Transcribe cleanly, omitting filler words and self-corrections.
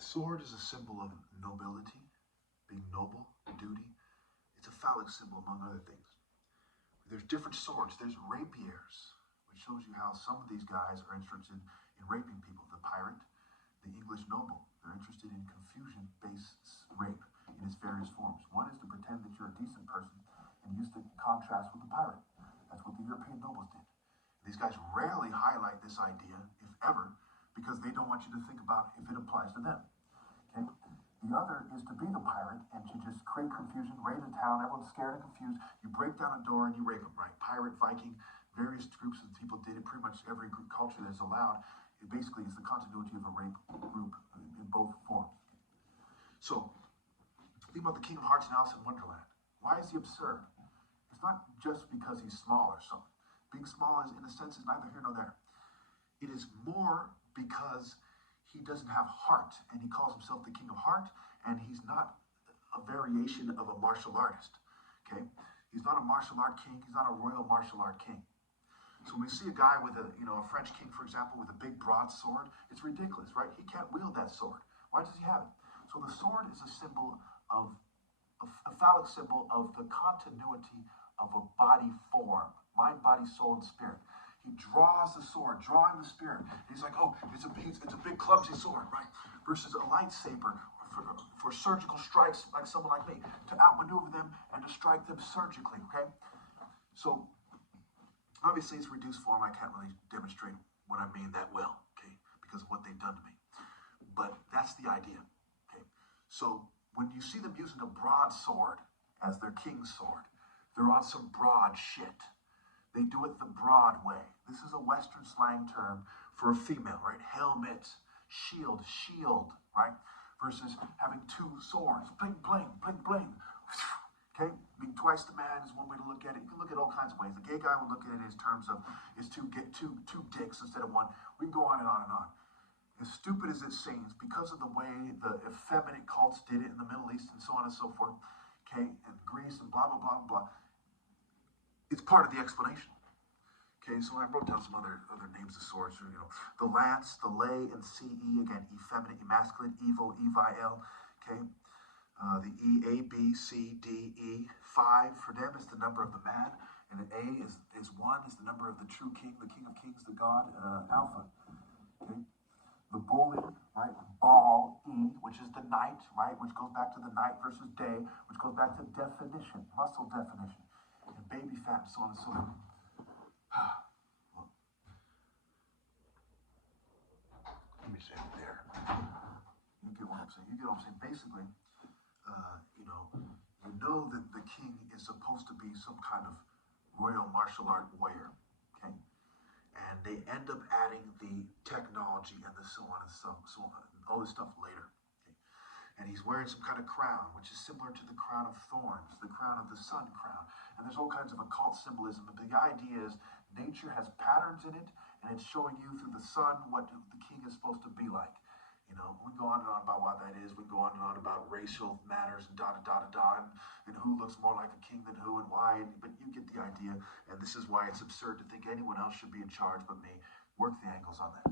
The sword is a symbol of nobility, being noble, duty. It's a phallic symbol, among other things. There's different swords. There's rapiers, which shows you how some of these guys are interested in raping people. The pirate, the English noble, they're interested in confusion-based rape in its various forms. One is to pretend that you're a decent person and use the contrast with the pirate. That's what the European nobles did. These guys rarely highlight this idea, if ever, because they don't want you to think about if it applies to them. Okay? The other is to be the pirate and to just create confusion, raid a town, everyone's scared and confused. You break down a door and you rape them, right? Pirate, Viking, various groups of people did it. Pretty much every group culture that's allowed. It basically is the continuity of a rape group in both forms. So, think about the King of Hearts and Alice in Wonderland. Why is he absurd? It's not just because he's small or something. Being small, is, in a sense, is neither here nor there. It is more because he doesn't have heart, and he calls himself the King of Heart, and he's not a variation of a martial artist. Okay, he's not a martial art king. He's not a royal martial art king. So when we see a guy with a French king, for example, with a big broadsword, it's ridiculous, right? He can't wield that sword. Why does he have it? So the sword is a symbol of a phallic symbol of the continuity of a body form, mind, body, soul, and spirit. He draws the sword, drawing the spirit. He's like, oh, it's a big clumsy sword, right? Versus a lightsaber for surgical strikes, like someone like me, to outmaneuver them and to strike them surgically, okay? So, obviously it's reduced form. I can't really demonstrate what I mean that well, okay, because of what they've done to me. But that's the idea, okay? So, when you see them using a broadsword as their king's sword, they're on some broad shit. They do it the broad way. This is a Western slang term for a female, right? Helmet, shield, right? Versus having two swords, bling, bling, bling, bling. Okay? Being twice the man is one way to look at it. You can look at all kinds of ways. The gay guy will look at it in terms of is two dicks instead of one. We can go on and on and on. As stupid as it seems, because of the way the effeminate cults did it in the Middle East and so on and so forth, okay, and Greece and blah, blah, blah, blah, it's part of the explanation. Okay, so I wrote down some other names of swords. The lance, the lay, and CE, again, effeminate, emasculate, evil, evil, okay. The E, A, B, C, D, E. 5 for them is the number of the man, and an A is 1 is the number of the true king, the King of Kings, the God, Alpha. Okay. The bullet, right? Ball, E, which is the night, right? Which goes back to the night versus day, which goes back to definition, muscle definition. And baby fat and so on and so forth. Let me say it there. You get what I'm saying. Basically, you know that the king is supposed to be some kind of royal martial art warrior, okay? And they end up adding the technology and the so on and so on, all this stuff later. Okay? And he's wearing some kind of crown, which is similar to the crown of thorns, the crown of the sun crown. And there's all kinds of occult symbolism, but the idea is nature has patterns in it, and it's showing you through the sun what the king is supposed to be like. We go on and on about what that is. We go on and on about racial matters and and who looks more like a king than who and why. But you get the idea, and this is why it's absurd to think anyone else should be in charge but me. Work the angles on that.